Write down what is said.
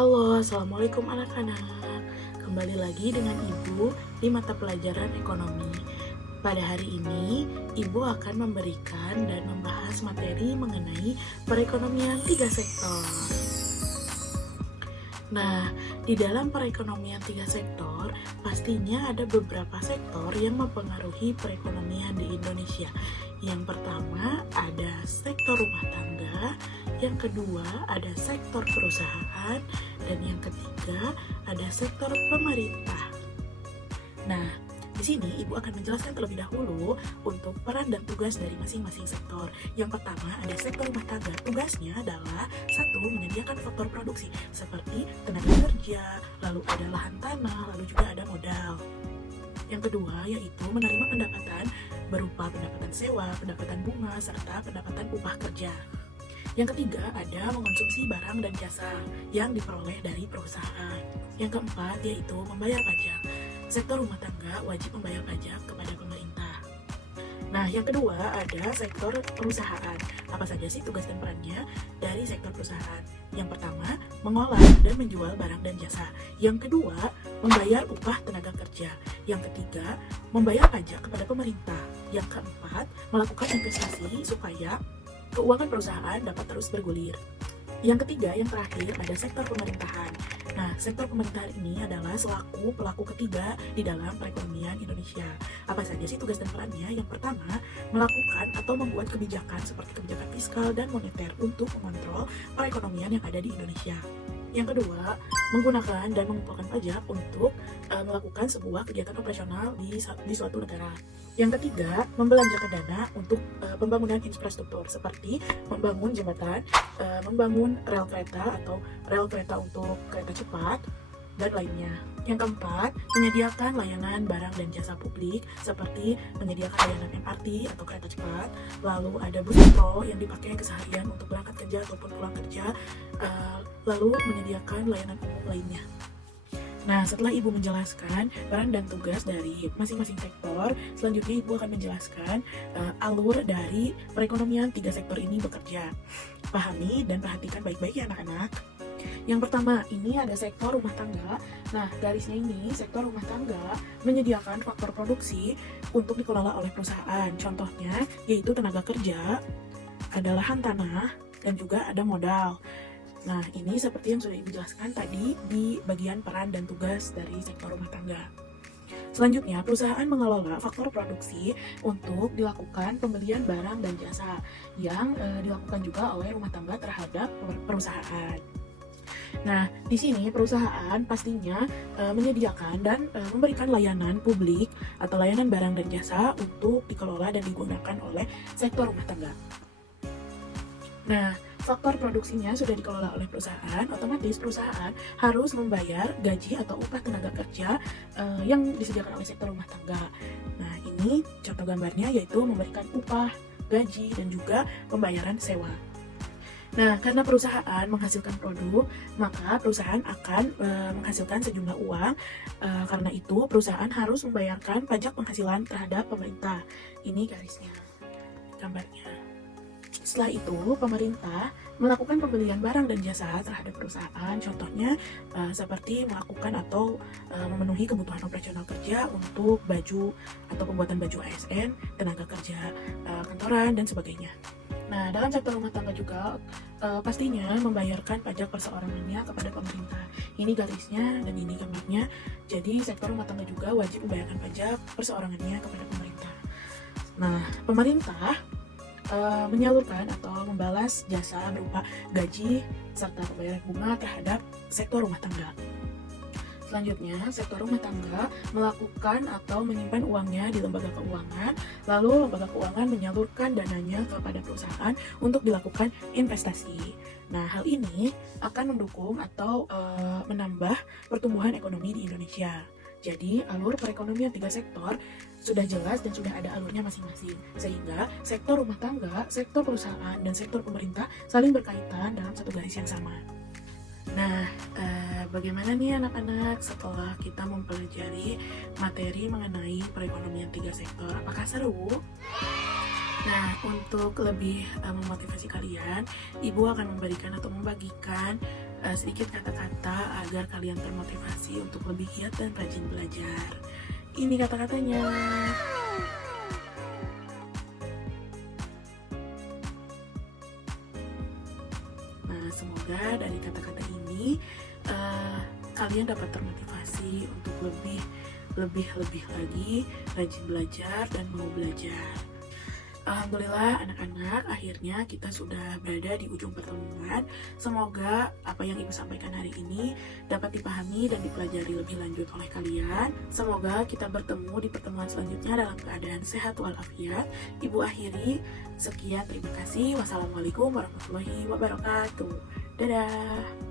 Halo, Assalamualaikum anak-anak. Kembali lagi dengan Ibu di mata pelajaran ekonomi. Pada hari ini, Ibu akan memberikan dan membahas materi mengenai perekonomian 3 sektor. Nah, di dalam perekonomian 3 sektor, pastinya ada beberapa sektor yang mempengaruhi perekonomian di Indonesia. Yang pertama ada sektor rumah tangga, yang kedua ada sektor perusahaan, dan yang ketiga ada sektor pemerintah. Nah, di sini Ibu akan menjelaskan terlebih dahulu untuk peran dan tugas dari masing-masing sektor. Yang pertama ada sektor rumah tangga. Tugasnya adalah satu, menyediakan faktor produksi seperti tenaga kerja, lalu ada lahan tanah, lalu juga ada modal. Yang kedua yaitu menerima pendapatan berupa pendapatan sewa, pendapatan bunga, serta pendapatan upah kerja. Yang ketiga ada mengonsumsi barang dan jasa yang diperoleh dari perusahaan. Yang keempat yaitu membayar pajak. Sektor rumah tangga wajib membayar pajak kepada pemerintah. Nah, yang kedua ada sektor perusahaan. Apa saja sih tugas dan perannya dari sektor perusahaan? Yang pertama, mengolah dan menjual barang dan jasa. Yang kedua, membayar upah tenaga kerja. Yang ketiga, membayar pajak kepada pemerintah. Yang keempat, melakukan investasi supaya keuangan perusahaan dapat terus bergulir. Yang ketiga, yang terakhir, ada sektor pemerintahan. Nah, sektor pemerintahan ini adalah selaku pelaku ketiga di dalam perekonomian Indonesia. Apa saja sih tugas dan perannya? Yang pertama, melakukan atau membuat kebijakan seperti kebijakan fiskal dan moneter untuk mengontrol perekonomian yang ada di Indonesia. Yang kedua, menggunakan dan mengumpulkan pajak untuk melakukan sebuah kegiatan operasional di suatu negara. Yang ketiga, membelanjakan dana untuk pembangunan infrastruktur seperti membangun jembatan, membangun rel kereta atau rel kereta untuk kereta cepat, dan lainnya. Yang keempat, menyediakan layanan barang dan jasa publik seperti menyediakan layanan MRT atau kereta cepat, lalu ada bus metro yang dipakai keseharian untuk berangkat kerja ataupun pulang kerja, lalu menyediakan layanan umum lainnya. Nah, setelah Ibu menjelaskan peran dan tugas dari masing-masing sektor, selanjutnya Ibu akan menjelaskan alur dari perekonomian 3 sektor ini bekerja. Pahami dan perhatikan baik-baik ya anak-anak. Yang pertama, ini ada sektor rumah tangga. Nah, garisnya ini, sektor rumah tangga menyediakan faktor produksi untuk dikelola oleh perusahaan. Contohnya, yaitu tenaga kerja, ada lahan tanah, dan juga ada modal. Nah, ini seperti yang sudah Ibu jelaskan tadi di bagian peran dan tugas dari sektor rumah tangga. Selanjutnya, perusahaan mengelola faktor produksi untuk dilakukan pembelian barang dan jasa yang dilakukan juga oleh rumah tangga terhadap perusahaan. Nah, di sini perusahaan pastinya menyediakan dan memberikan layanan publik atau layanan barang dan jasa untuk dikelola dan digunakan oleh sektor rumah tangga. Nah, faktor produksinya sudah dikelola oleh perusahaan, otomatis perusahaan harus membayar gaji atau upah tenaga kerja yang disediakan oleh sektor rumah tangga. Nah, ini contoh gambarnya yaitu memberikan upah, gaji, dan juga pembayaran sewa. Nah, karena perusahaan menghasilkan produk, maka perusahaan akan menghasilkan sejumlah uang. Karena itu, perusahaan harus membayarkan pajak penghasilan terhadap pemerintah. Ini garisnya, gambarnya. Setelah itu, pemerintah melakukan pembelian barang dan jasa terhadap perusahaan, contohnya seperti melakukan atau memenuhi kebutuhan operasional kerja untuk baju atau pembuatan baju ASN, tenaga kerja kantoran, dan sebagainya. Nah, dalam sektor rumah tangga juga pastinya membayarkan pajak perseorangannya kepada pemerintah. Ini garisnya dan ini gambarnya. Jadi, sektor rumah tangga juga wajib membayarkan pajak perseorangannya kepada pemerintah. Nah, pemerintah menyalurkan atau membalas jasa berupa gaji serta pembayaran bunga terhadap sektor rumah tangga. Selanjutnya, sektor rumah tangga melakukan atau menyimpan uangnya di lembaga keuangan, lalu lembaga keuangan menyalurkan dananya kepada perusahaan untuk dilakukan investasi. Nah, hal ini akan mendukung atau menambah pertumbuhan ekonomi di Indonesia. Jadi, alur perekonomian 3 sektor sudah jelas dan sudah ada alurnya masing-masing. Sehingga sektor rumah tangga, sektor perusahaan, dan sektor pemerintah saling berkaitan dalam satu garis yang sama. Nah, bagaimana nih anak-anak setelah kita mempelajari materi mengenai perekonomian 3 sektor? Apakah seru? Nah, untuk lebih memotivasi kalian, Ibu akan memberikan atau membagikan sedikit kata-kata agar kalian termotivasi untuk lebih giat dan rajin belajar. Ini kata-katanya. Nah, semoga dari kata-kata ini kalian dapat termotivasi untuk lebih lagi rajin belajar dan mau belajar. Alhamdulillah anak-anak, akhirnya kita sudah berada di ujung pertemuan. Semoga apa yang Ibu sampaikan hari ini dapat dipahami dan dipelajari lebih lanjut oleh kalian. Semoga kita bertemu di pertemuan selanjutnya dalam keadaan sehat walafiat. Ibu akhiri, sekian, terima kasih. Wassalamualaikum warahmatullahi wabarakatuh. Dadah.